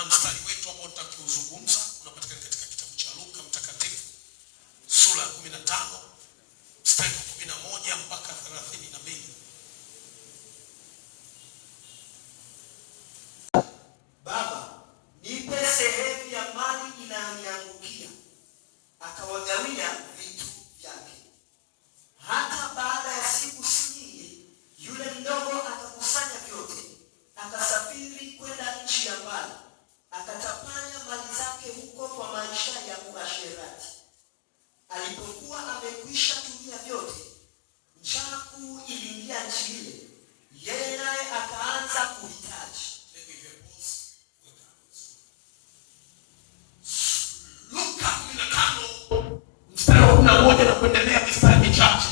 na mstari wetu ambao tutakiuzungumza unapatikana katika kitabu cha Luka Mtakatifu sura ya 15 mstari wa 11 mpaka 32. Baba, nipe sehemu ya mali inayoniangukia. Akawagawia vitu vyake. Hata baada ya siku si nyingi, yule mdogo akakusanya vyote, akasafiri kwenda nchi ya mbali, akatapanya mali zake huko kwa maisha ya uasherati. Alipokuwa amekwisha tumia vyote, njaa kuu iliingia nchi ile, yeye naye akaanza kuhitaji. Luka 15 mstari wa 11 na kuendelea, mistari michache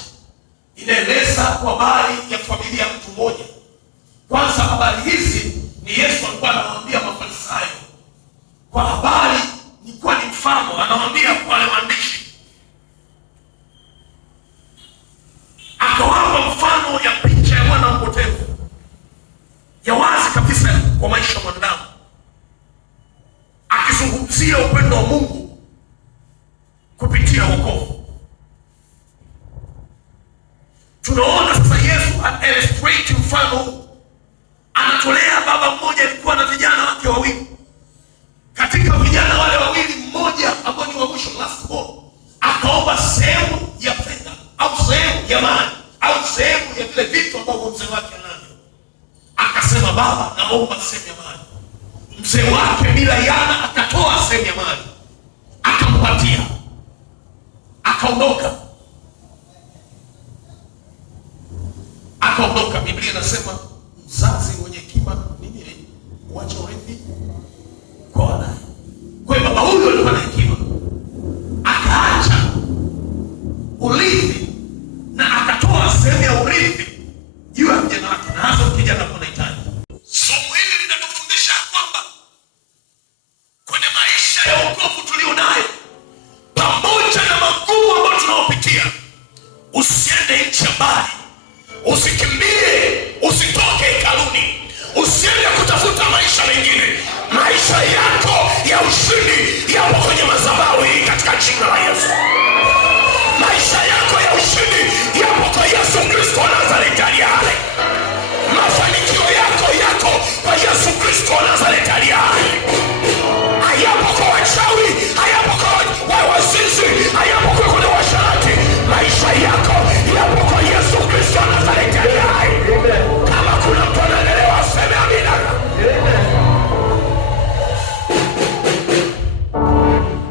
inaeleza kwa habari ya familia ya mtu mmoja. Kwanza habari hizi ni Yesu alikuwa anawaambia Mafarisayo kwa habari, ni kwa ni mfano anawaambia kwa wale waandishi, akawapa mfano ya picha ya mwana mpotevu ya wazi kabisa kwa maisha ya mwanadamu, akizungumzia upendo wa Mungu kupitia wokovu. Tunaona sasa Yesu anaillustrate mfano, anatolea baba mmoja alikuwa na vijana wake wawili. Katika vijana wale wawili, mmoja ambao ni wa mwisho, last born, akaomba sehemu ya fedha au sehemu ya mali au sehemu ya vile vitu ambavyo mzee wake anavyo. Akasema, baba, naomba sehemu ya mali. Mzee wake bila yana akatoa sehemu ya mali akampatia, akaondoka. Biblia inasema mzazi mwenye hekima nini huacha urithi kwa wanae. Kwa hiyo baba huyo alikuwa na hekima, akaacha urithi na akatoa sehemu ya urithi juu ya vijana wake, na hasa kijana kwa anahitaji. Somo hili linatufundisha kwamba kwenye maisha ya wokovu tulio nayo, pamoja na magumu ambayo tunayopitia, usiende nchi ya mbali, usikimbie, usitoke hekaluni, usiende kutafuta maisha mengine. Maisha yako ya ushindi yapo kwenye madhabahu hii katika jina la Yesu. Maisha yako ya ushindi yapo kwa Yesu Kristo wa Nazareti aliye hai. Mafanikio yako kwa Yesu Kristo wa Nazareti aliye hai. Hayapo kwa wachawi, hayapo kwa wazinzi, hayapo kwa washarati. Maisha yako yapo kwa Yesu Kristo wa Nazareti aliye hai. Kama kuna mtu anaelewa aseme amina.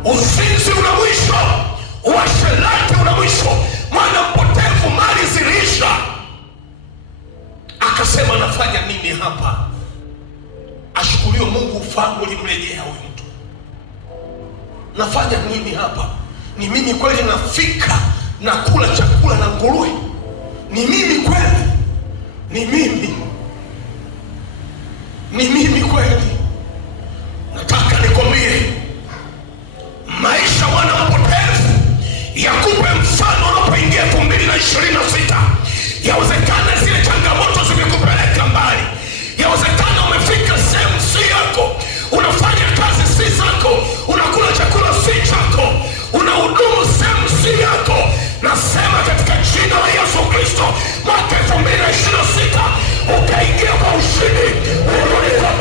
Uzinzi una mwisho, uasherati una mwisho, mwana mpotevu mali zilisha. Akasema, nafanya nini hapa? Ashukuriwe Mungu, ufahamu ulimrejea huyu mtu. Nafanya nini hapa? Ni mimi kweli nafika na kula chakula na nguruwe? Ni mimi kweli? Ni mimi kweli? Nataka nikwambie, maisha mwana mpotevu yakupe mfano unapoingia 2026. Yawezekana zile changamoto zimekupeleka mbali. Yawezekana umefika sehemu si yako, unafanya kazi si zako, unakula chakula si chako, unahudumu sehemu si yako. Nasema katika jina la Yesu Kristo, mwaka 2026 ukaingia kwa ushindi, urudi kwa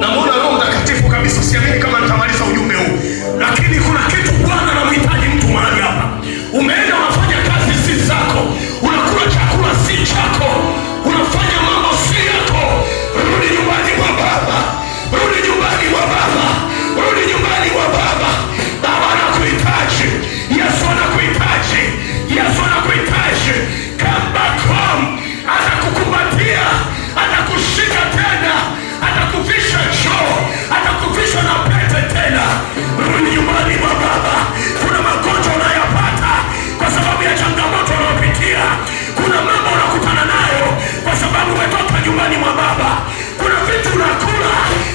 Namuona Roho Mtakatifu kabisa, siamini kama nitamaliza ujumbe huu, lakini kuna kitu Bwana anamhitaji mtu mahali hapa. Umeenda unafanya kazi si zako, unakula chakula si chako, unafanya mambo si yako. Rudi nyumbani mwa Baba, rudi nyumbani mwa Baba, rudi nyumbani mwa Baba. Baba anakuhitaji, Yesu anakuhitaji, Yesu anakuhitaji. Come back home. Atakukumbatia, atakushika tena, atakuvisha choo, atakuvisha na pete tena. Rudi nyumbani mwa Baba. Kuna magonjwa unayapata kwa sababu ya changamoto unayopitia. Kuna mambo unakutana nayo kwa sababu umetoka nyumbani mwa Baba. Kuna vitu unakula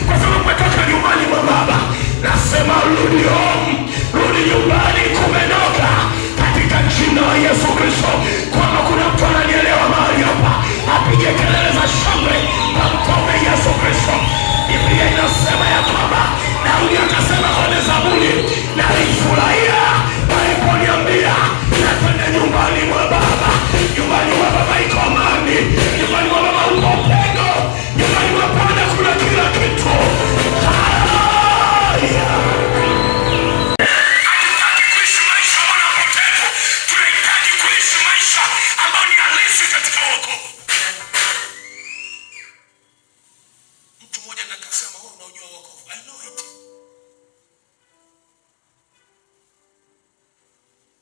kwa sababu umetoka nyumbani mwa Baba. Nasema rudi home, rudi nyumbani, kumenoka katika jina la Yesu Kristo. Kama kuna mtu ananielewa mahali hapa, apige kelele za shangwe na mkome Yesu Kristo. Biblia inasema ya kwamba Daudi akasema kwenye Zaburi, nalifurahia waliponiambia natende nyumbani mwa Baba. Nyumbani mwa Baba iko amani, nyumbani mwa Baba uko upendo, nyumbani mwa Baba kuna kila kitu. Hatutaki kuishi maisha wanapotevu, tunahitaji kuishi maisha ambayo ni halisi katika wokovu. Mtu mmoja nakasema, wewe unajua wokovu. I know it.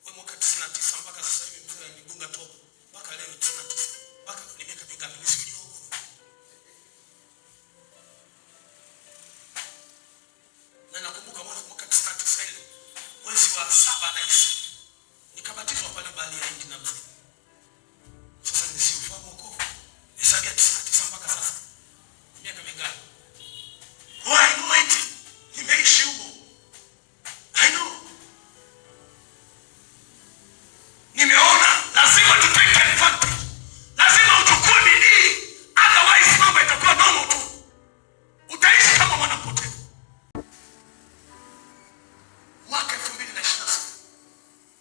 Wewe mwaka 99 mpaka sasa hivi mzee anigunga tobo. Mpaka leo 99. Mpaka ni miaka mingapi nisijui wokovu. Na nakumbuka mwaka 99 ile mwezi wa 7 naisi nikabatizwa pale bali ya India na mzee. Sasa nisiufahamu wokovu. Hesabia 99 mpaka sasa. Miaka mingapi? Why do it? Nimeishi huko. I know. Nimeona lazima tu take advantage. Lazima uchukue bidii. Otherwise mambo itakuwa normal tu. Utaishi kama mwanapotevu. Mwaka 2026.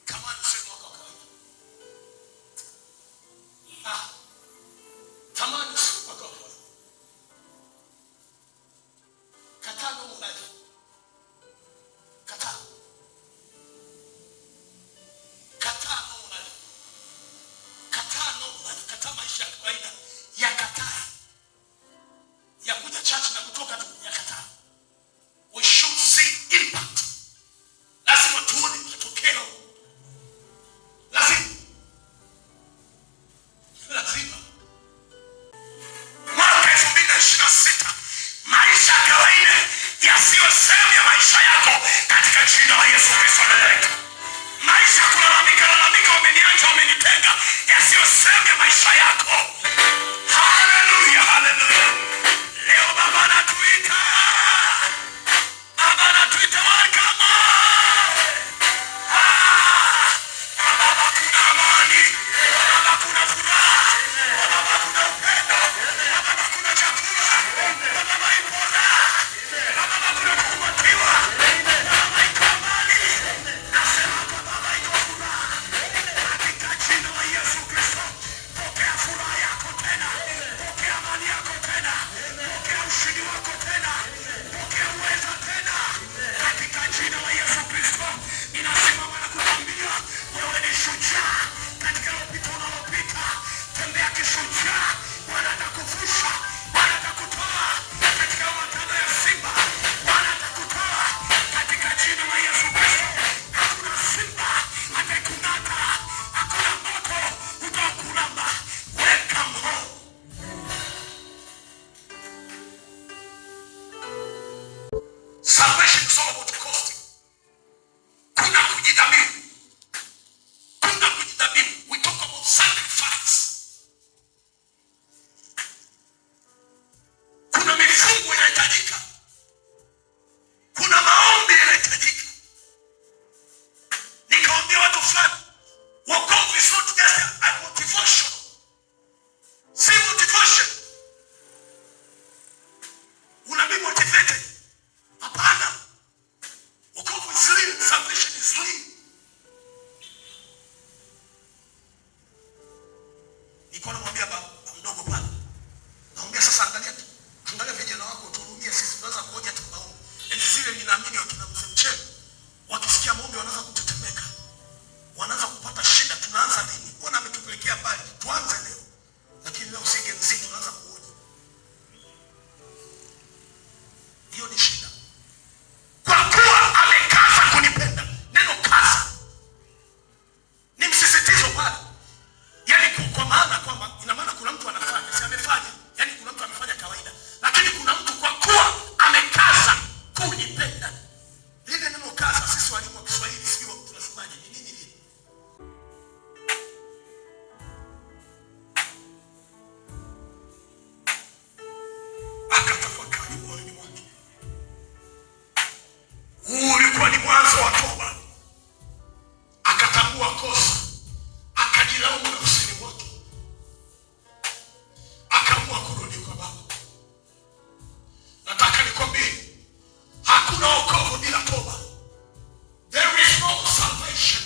Kama ni mwaka wa kawaida. Tamani mwaka wa kawaida. Kataa no life. Kataa. Kataa no life. Kataa no life. Kataa maisha ya kawaida. Ya kataa. Ya kuja church na kutoka tu. Ya kataa. We should see impact. Lazima tuone matokeo. Lazima. Mwaka 2026 maisha ya kawaida yasiwe sehemu ya maisha yako katika jina la Yesu Kristo. Maisha kulalamika, wameniacha, wamenitenga, yasiwe sehemu ya maisha yako. Haleluya, haleluya. Leo Baba anatuita. Baba anatuita welcome. Kwa Baba kuna amani, kwa Baba kuna furaha, kwa Baba kuna upendo, kwa Baba kuna chakula, kwa Baba ipo raha, kwa Baba kuna kukumbatiwa, kwa Baba iko amani. Nasema kwa Baba iko furaha. Katika jina la Yesu Kristo, pokea furaha yako tena, pokea amani yako tena, pokea ushindi wako tena, pokea uweza tena. Katika jina la Yesu Kristo, ninasimama na kukwambia wewe ni shujaa katika lopita unalopita. Tembea kishujaa. Bwana atakuvusha, Bwana atakutoa katika matendo ya simba, Bwana atakutoa katika jina la Yesu Kristo. Hakuna simba atakung'ata, hakuna moto utakulamba. Welcome home. Salvation is all about costing. Kuna kujidhamini. Kuna kujidhamini. We talk about sacrifice. Nilikuwa namwambia baba mdogo pale, naambia sasa, angalia vijana wako, tuhurumie sisi, tunaweza kuoja tu maombi. Zile ninaamini wakina mzee Mchele wakisikia maombi wanaanza kutetemeka, wanaanza kupata shida. Tunaanza nini? Bwana ametupelekea mbali, tuanze leo. Lakini leo si Gen Z, tunaanza kuoja. Hiyo ni shida. Kwa kuwa amekaza kunipenda. Neno kaza ni msisitizo pale. Yaani kwa maana kwamba ina maana kuna mtu anafanya, si amefanya. Yaani kuna mtu amefanya kawaida. Lakini kuna mtu kwa kuwa amekaza kunipenda. Lile neno kaza, sisi walimu wa Kiswahili sio tunasemaje? Ni nini lile? Akatafakari moyoni mwake. Ulikuwa ni mwanzo wa toba. Akatambua kosa. Akajilaumu nafsini mwake. Akaamua kurudi kwa Baba. Nataka nikwambie, hakuna wokovu bila toba. There is no salvation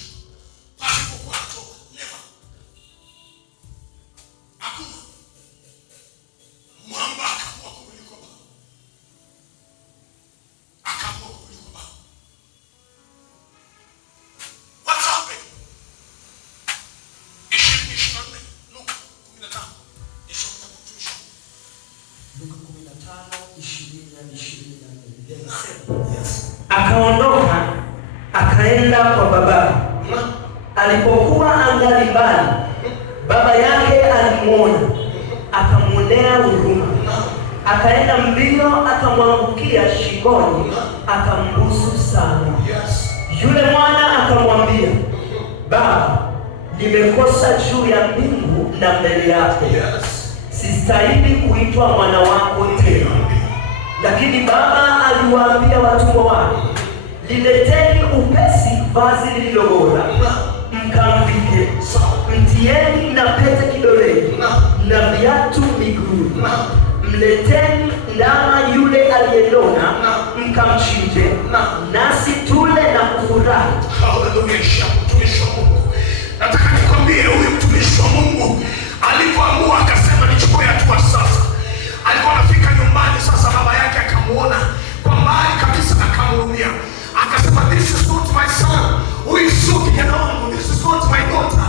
pasipokuwa na toba. Never. Hakuna. Mwamba akaamua kurudi kwa Baba. Akaamua kurudi kwa Baba. What's happening? 2024 Luka 15. Yesu mtakatifu. Luka 15:20-24. Yes. Akaondoka akaenda kwa babaye. Alipokuwa angali mbali, baba yake alimwona, akamwonea huruma. Akaenda mbio, akamwangukia shingoni, akambusu sana. Yes. Yule mwana akamwambia, Baba, nimekosa juu ya mbingu na mbele yako. Yes. Sistahili kuitwa mwana wako tena. Lakini baba aliwaambia watumwa wake, lileteni upesi vazi lililo bora, mkamvike, mtieni na pete kidoleni na viatu miguuni. Mleteni ndama yule aliyenona, mkamchinje, nasi tule na kufurahi. Haleluya, mtumishi wa Mungu. Nataka nikwambie, huyu mtumishi wa Mungu alipoamua akasema nichukue hatua sasa. Alikuwa anafika nyumbani sasa, baba yake akamuona kwa mbali kabisa, akamhurumia. Akasema, this is not my son. Huyu sio kijana wangu. This is not my daughter.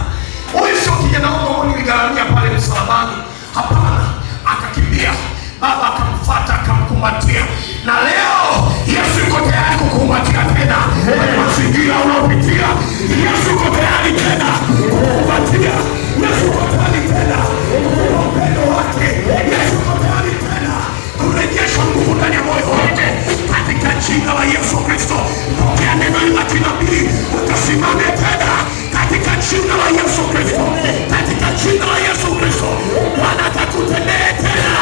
Huyu sio kijana wangu niligharamia pale msalabani. Hapana. Akakimbia. Baba akamfuata, akamkumbatia. Na leo Yesu yuko tayari kukumbatia tena. Mazingira unaopitia, Yesu yuko tayari tena kukumbatia. Yesu yuko tayari tena kwa upendo wake. Yesu yuko tayari tena kurejesha nguvu ndani ya moyo wake. Katika jina la Yesu Kristo, pokea neno la kinabii, ukasimame tena katika jina la Yesu Kristo. Katika jina la Yesu Kristo, Bwana atakutendea tena,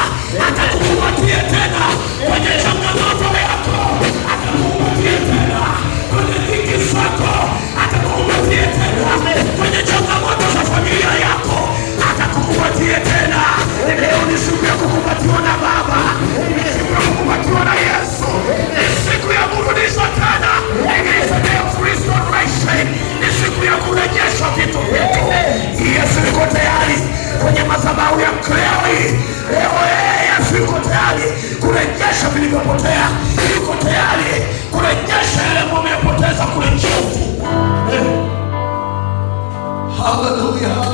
atakukumbatia tena kwenye changamoto yako, atakukumbatia tena kwenye dhiki zako, atakukumbatia tena kwenye changamoto za familia yako, atakukumbatia tena. Leo ni siku ya kukumbatiwa na Baba, ni siku ya kukumbatiwa na Yesu, ni siku ya kurudishwa tena. It is a day of restoration, ni siku ya kurejesha vitu vyetu. Yesu yuko tayari kwenye madhabahu ya Mklewi. Leo Yesu yuko tayari kurejesha vilivyopotea. Yuko tayari kurejesha yale ambayo umepoteza kule nje. Hallelujah.